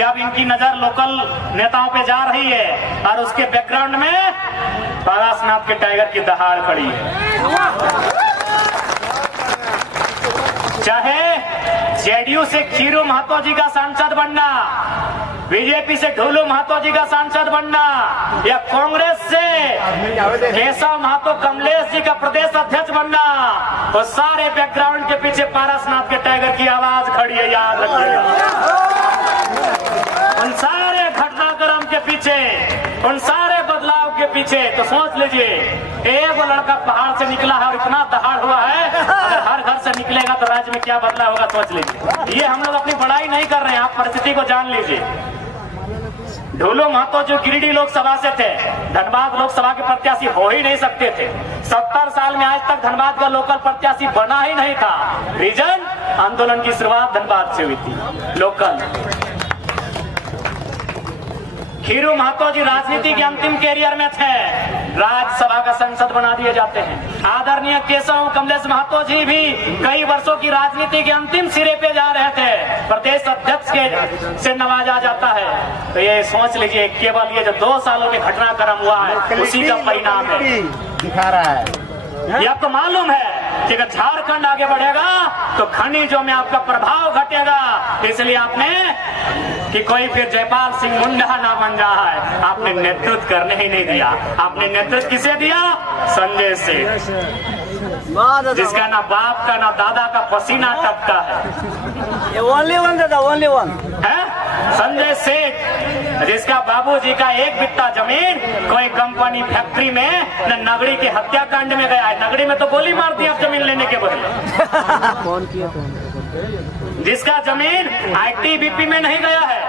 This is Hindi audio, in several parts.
कि अब इनकी नजर लोकल नेताओं पे जा रही है और उसके बैकग्राउंड में पारसनाथ के टाइगर की दहाड़ खड़ी है। चाहे जेडीयू से खीरू महतो जी का सांसद बनना, बीजेपी से ढोलू महतो जी का सांसद बनना, या कांग्रेस से केशव महतो कमलेश जी का प्रदेश अध्यक्ष बनना, वो सारे बैकग्राउंड के पीछे पारसनाथ के टाइगर की आवाज खड़ी है, याद रखिएगा। उन सारे घटनाक्रम के पीछे, उन सारे बदलाव के पीछे तो सोच लीजिए, एक वो लड़का पहाड़ से निकला है और इतना दहाड़ हुआ है, अगर हर घर से निकलेगा तो राज्य में क्या बदलाव होगा सोच लीजिए। ये हम लोग अपनी बड़ाई नहीं कर रहे हैं, आप परिस्थिति को जान लीजिए। ढोलू महतो जो गिरिडीह लोकसभा से थे, धनबाद लोकसभा के प्रत्याशी हो ही नहीं सकते थे। 70 साल में आज तक धनबाद का लोकल प्रत्याशी बना ही नहीं था। रीजन आंदोलन की शुरुआत धनबाद से हुई थी लोकल। खीरू महतो जी राजनीति के अंतिम कैरियर में थे, राज्यसभा का सांसद बना दिए जाते हैं। आदरणीय केशव कमलेश महतो जी भी कई वर्षों की राजनीति के अंतिम सिरे पे जा रहे थे, प्रदेश अध्यक्ष के से नवाजा जाता है। तो ये सोच लीजिए, केवल ये जो 2 सालों में घटनाक्रम हुआ है उसी का परिणाम है, दिखा रहा है। ये आपको मालूम है कि अगर झारखंड आगे बढ़ेगा तो खनिजों में आपका प्रभाव घटेगा। इसलिए आपने कि कोई फिर जयपाल सिंह मुंडा ना बन रहा है, आपने नेतृत्व करने ही नहीं दिया। आपने नेतृत्व किसे दिया? संजय सेठ, जिसका ना बाप का ना दादा का पसीना टपका है। ओनली वन दादा, ओनली वन है संजय सेठ, जिसका बाबूजी का 1 बित्ता जमीन कोई कंपनी फैक्ट्री में न नगड़ी के हत्याकांड में गया है। नगड़ी में तो गोली मार दी आप जमीन लेने के बदले। कौन किया? जिसका जमीन आईटीबीपी में नहीं गया है,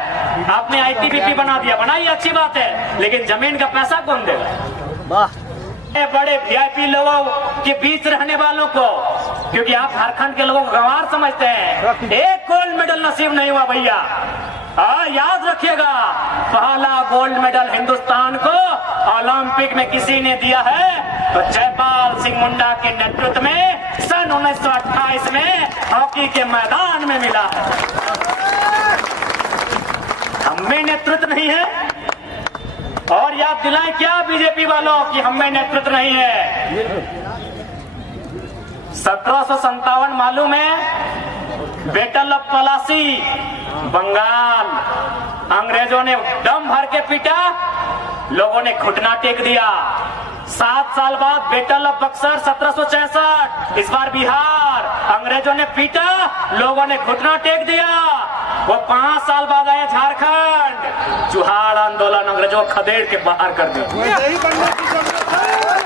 आपने आईटीबीपी बना दिया। बनाई अच्छी बात है, लेकिन जमीन का पैसा कौन देगा? वाह, बड़े वीआईपी लोगों के बीच रहने वालों को, क्योंकि आप झारखंड के लोगों को गंवार समझते हैं, एक गोल्ड मेडल नसीब नहीं हुआ भैया। याद रखिएगा, पहला गोल्ड मेडल हिंदुस्तान को ओलंपिक में किसी ने दिया है तो जयपाल सिंह मुंडा के नेतृत्व में सन 1928 में हॉकी के मैदान में मिला है। हमें नेतृत्व नहीं है, और याद दिलाएं क्या बीजेपी वालों कि हमें नेतृत्व नहीं है। 1757 मालूम है, बैटल ऑफ पलासी, बंगाल, अंग्रेजों ने दम भर के पीटा, लोगों ने घुटना टेक दिया। 7 साल बाद बैटल ऑफ बक्सर 1766, इस बार बिहार, अंग्रेजों ने पीटा, लोगों ने घुटना टेक दिया। वो 5 साल बाद आए झारखंड, चुहाड़ आंदोलन, अंग्रेजों खदेड़ के बाहर कर दिया।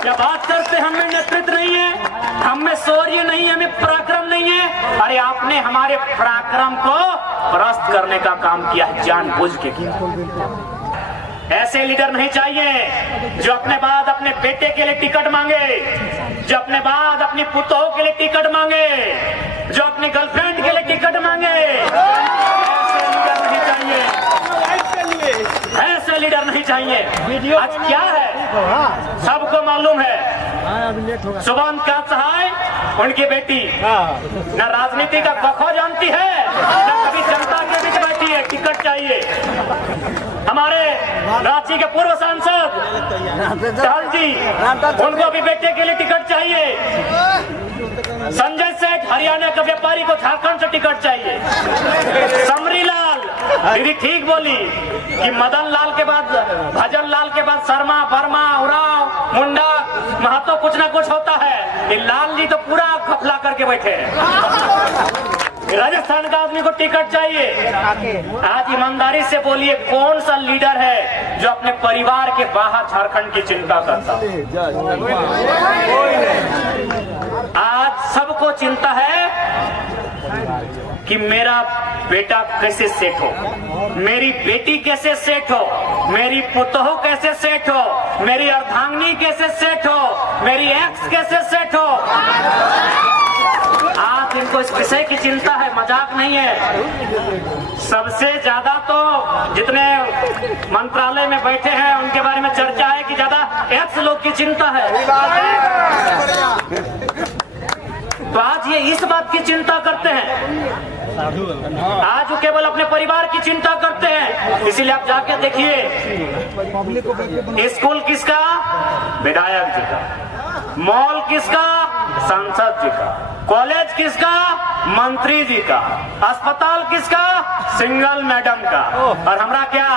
क्या बात करते, हमें नेतृत्व नहीं है, हमें शौर्य नहीं है, हमें पराक्रम नहीं है। अरे आपने हमारे पराक्रम को परास्त करने का काम किया है, जानबूझ के किया। ऐसे लीडर नहीं चाहिए जो अपने बाद अपने बेटे के लिए टिकट मांगे, जो अपने बाद अपनी पुतों के लिए टिकट मांगे, जो अपनी गर्लफ्रेंड के लिए टिकट मांगे। ऐसे लीडर नहीं चाहिए, ऐसे लीडर नहीं चाहिए। आज क्या है सबको मालूम है, सुबंत का सहाय उनकी बेटी न राजनीति का बखो जानती है, न कभी जनता के बीच बैठी है, टिकट चाहिए। हमारे रांची के पूर्व सांसद चहल जी, उनको भी बेटे के लिए टिकट चाहिए। संजय सेठ, हरियाणा के व्यापारी को झारखंड से टिकट चाहिए। समरी लाल दीदी ठीक बोली कि मदन लाल के बाद, भजन लाल के बाद शर्मा, वर्मा, उराव, मुंडा, महतो कुछ ना कुछ होता है। ये लाल जी तो पूरा खफला करके बैठे हैं। राजस्थान का आदमी को टिकट चाहिए। आज ईमानदारी से बोलिए, कौन सा लीडर है जो अपने परिवार के बाहर झारखंड की चिंता करता? आज सबको चिंता है कि मेरा बेटा कैसे सेट हो, मेरी बेटी कैसे सेट हो, मेरी पुतोह कैसे सेट हो, मेरी अर्धांगिनी कैसे सेट हो, मेरी एक्स कैसे सेट हो। आज इनको इस विषय की चिंता है, मजाक नहीं है। सबसे ज्यादा तो जितने मंत्रालय में बैठे हैं उनके बारे में चर्चा है कि ज्यादा एक्स लोग की चिंता है। तो आज ये इस बात की चिंता करते हैं, आज वो केवल अपने परिवार की चिंता करते हैं। इसीलिए आप जाके देखिए, स्कूल किसका? विधायक जी का। मॉल किसका? सांसद जी का। कॉलेज किसका? मंत्री जी का। अस्पताल किसका? सिंगल मैडम का। और हमरा क्या?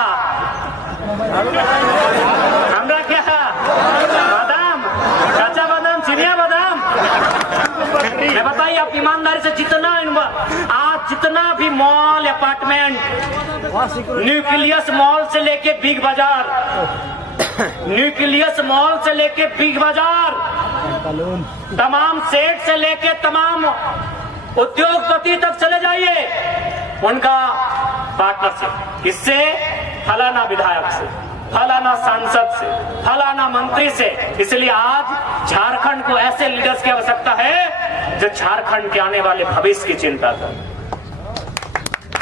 बादाम, कच्चा बादाम, चिनिया बादाम। मैं बताइए, आप ईमानदारी से आज जितना भी मॉल, अपार्टमेंट, न्यूक्लियस मॉल से लेके बिग बाजार, न्यूक्लियस मॉल से लेके बिग बाजार, तमाम सेठ से लेके तमाम उद्योगपति तक चले जाइए, उनका पार्टनरशिप किससे? फलाना विधायक से, फलाना सांसद से, फलाना मंत्री से। इसलिए आज झारखंड को ऐसे लीडर्स की आवश्यकता है जो झारखंड के आने वाले भविष्य की चिंता करें।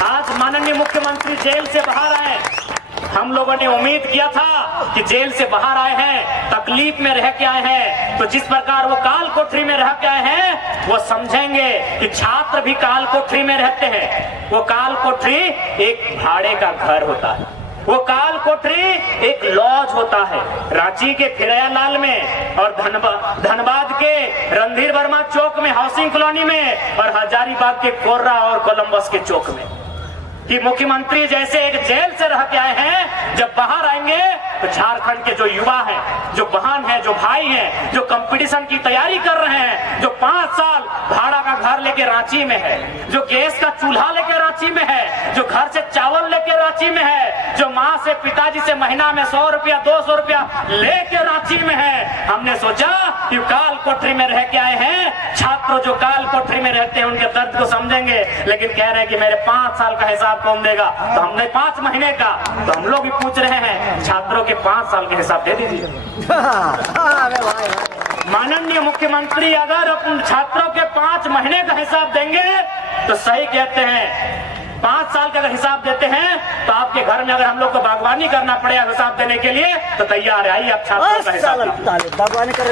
आज माननीय मुख्यमंत्री जेल से बाहर आए। हम लोगों ने उम्मीद किया था कि जेल से बाहर आए हैं, तकलीफ में रह के आए हैं, तो जिस प्रकार वो काल कोठरी में रह के आए हैं, वो समझेंगे कि छात्र भी काल कोठरी में रहते हैं। वो काल कोठरी एक भाड़े का घर होता है, वो काल कोठरी एक लॉज होता है। रांची के फिरयालाल में और धनबाद के रणधीर वर्मा चौक में, हाउसिंग कॉलोनी में, और हजारीबाग के कोर्रा और कोलंबस के चौक में। कि मुख्यमंत्री जैसे एक जेल से रह के आए हैं, जब बाहर आएंगे तो झारखंड के जो युवा हैं, जो बहन हैं, जो भाई हैं, जो कंपटीशन की तैयारी कर रहे हैं, जो 5 साल भाड़ा का घर लेके रांची में है, जो गैस का चूल्हा लेके रांची में है, जो घर से चावल लेके रांची में है, जो माँ से पिताजी से महीना में 100 रुपया 200 रुपया लेके रांची में है, हमने सोचा कि काल कोठरी में रह के आए हैं, छात्र जो काल कोठरी में रहते हैं उनके दर्द को समझेंगे। लेकिन कह रहे हैं कि मेरे 5 साल का हिसाब कौन देगा? तो हमने 5 महीने का, तो हम लोग भी पूछ रहे हैं, छात्रों के 5 साल के हिसाब दे दीजिए। माननीय मुख्यमंत्री अगर अपन छात्रों के 5 महीने का हिसाब देंगे तो सही कहते हैं। 5 साल का अगर हिसाब देते हैं तो आपके घर में अगर हम लोग को बागवानी करना पड़ेगा हिसाब देने के लिए तो तैयार है। आइए आप छात्रों का हिसाब बागवानी कर।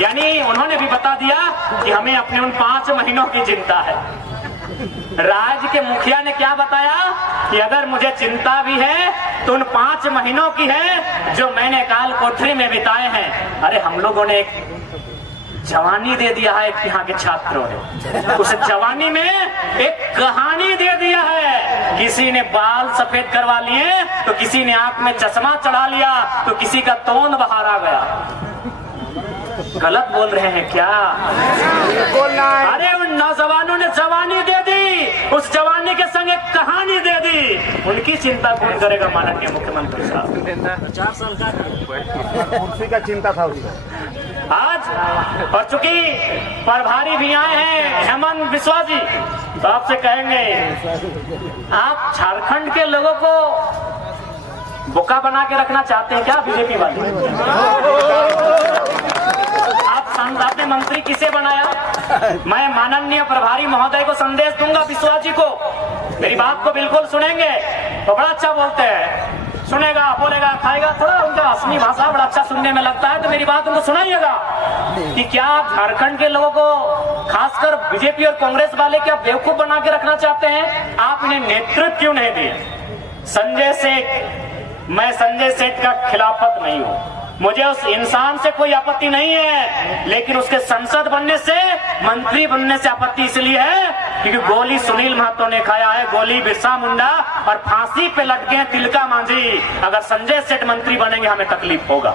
यानी उन्होंने भी बता दिया कि हमें अपने उन 5 महीनों की चिंता है। राज्य के मुखिया ने क्या बताया कि अगर मुझे चिंता भी है तो उन 5 महीनों की है जो मैंने काल कोठरी में बिताए हैं। अरे हम लोगों ने एक जवानी दे दिया है यहाँ के छात्रों ने, उस जवानी में एक कहानी दे दिया है। किसी ने बाल सफेद करवा लिए तो किसी ने आंख में चश्मा चढ़ा लिया तो किसी का तोंद बाहर आ गया। गलत बोल रहे हैं क्या? अरे उन नौजवानों ने जवानी दे दी, उस जवानी के संग एक कहानी दे दी। उनकी चिंता कौन करेगा? माननीय मुख्यमंत्री साहब। 4 साल का कुर्सी का चिंता था उसको आज। और चूंकि प्रभारी भी आए हैं हेमंत बिस्वा जी, तो आपसे कहेंगे, आप झारखंड के लोगों को बोका बना के रखना चाहते हैं क्या बीजेपी वाले? आपने मंत्री किसे बनाया? मैं माननीय प्रभारी महोदय को संदेश दूंगा, बिस्वा जी को। मेरी बात को बिल्कुल सुनेंगे तो बड़ा अच्छा बोलते हैं, सुनेगा, बोलेगा, खाएगा, थोड़ा उनका असली भाषा बड़ा अच्छा सुनने में लगता है, तो मेरी बात उनको सुनाइएगा कि क्या आप झारखंड के लोगों को, खासकर बीजेपी और कांग्रेस वाले, क्या बेवकूफ बना के रखना चाहते हैं? आप इन्हें नेतृत्व क्यों नहीं दिए? संजय सेठ, मैं संजय सेठ का खिलाफत नहीं हूँ, मुझे उस इंसान से कोई आपत्ति नहीं है, लेकिन उसके संसद बनने से, मंत्री बनने से आपत्ति इसलिए है क्योंकि गोली सुनील महतो ने खाया है, गोली बिरसा मुंडा, और फांसी पे लटके हैं तिलका मांझी। अगर संजय सेठ मंत्री बनेंगे हमें तकलीफ होगा।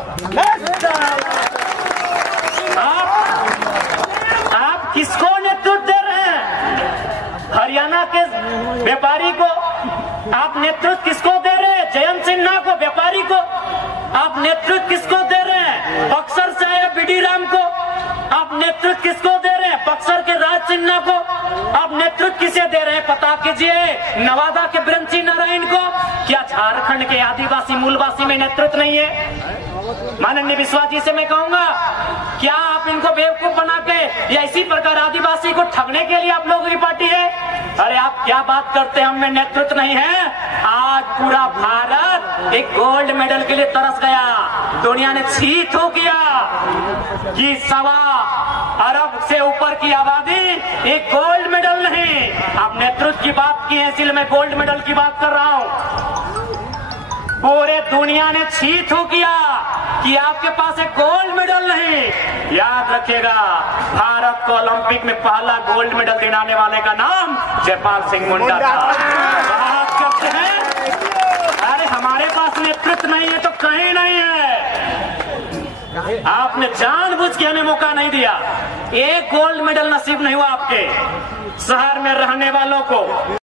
आप किसको नेतृत्व दे रहे हैं? हरियाणा के व्यापारी को आप नेतृत्व किसको दे रहे हैं? जयंत सिन्हा को, व्यापारी को आप नेतृत्व किसको दे रहे हैं? बक्सर से आए बीडी राम को आप नेतृत्व किसको दे रहे हैं? बक्सर के राज सिन्हा को आप नेतृत्व किसे दे रहे हैं? पता कीजिए। नवादा के ब्रंची नारायण को। क्या झारखंड के आदिवासी मूलवासी में नेतृत्व नहीं है? माननीय बिस्वा जी से मैं कहूंगा, क्या आप इनको बेवकूफ बना के या इसी प्रकार आदिवासी को ठगने के लिए आप लोगों की पार्टी है? अरे आप क्या बात करते हैं, हमें नेतृत्व नहीं है। आज पूरा भारत एक गोल्ड मेडल के लिए तरस गया। दुनिया ने छी थू किया कि 1.25 अरब से ऊपर की आबादी, एक गोल्ड मेडल नहीं। आप नेतृत्व की बात की है, इसलिए मैं गोल्ड मेडल की बात कर रहा हूं। पूरे दुनिया ने छी थू किया कि आपके पास एक गोल्ड मेडल नहीं। याद रखिएगा, भारत को ओलंपिक में पहला गोल्ड मेडल दिलाने वाले का नाम जयपाल सिंह मुंडा था। बात करते हैं, अरे हमारे पास नेतृत्व नहीं है तो कहीं नहीं है। आपने जानबूझ के हमें मौका नहीं दिया। एक गोल्ड मेडल नसीब नहीं हुआ आपके शहर में रहने वालों को।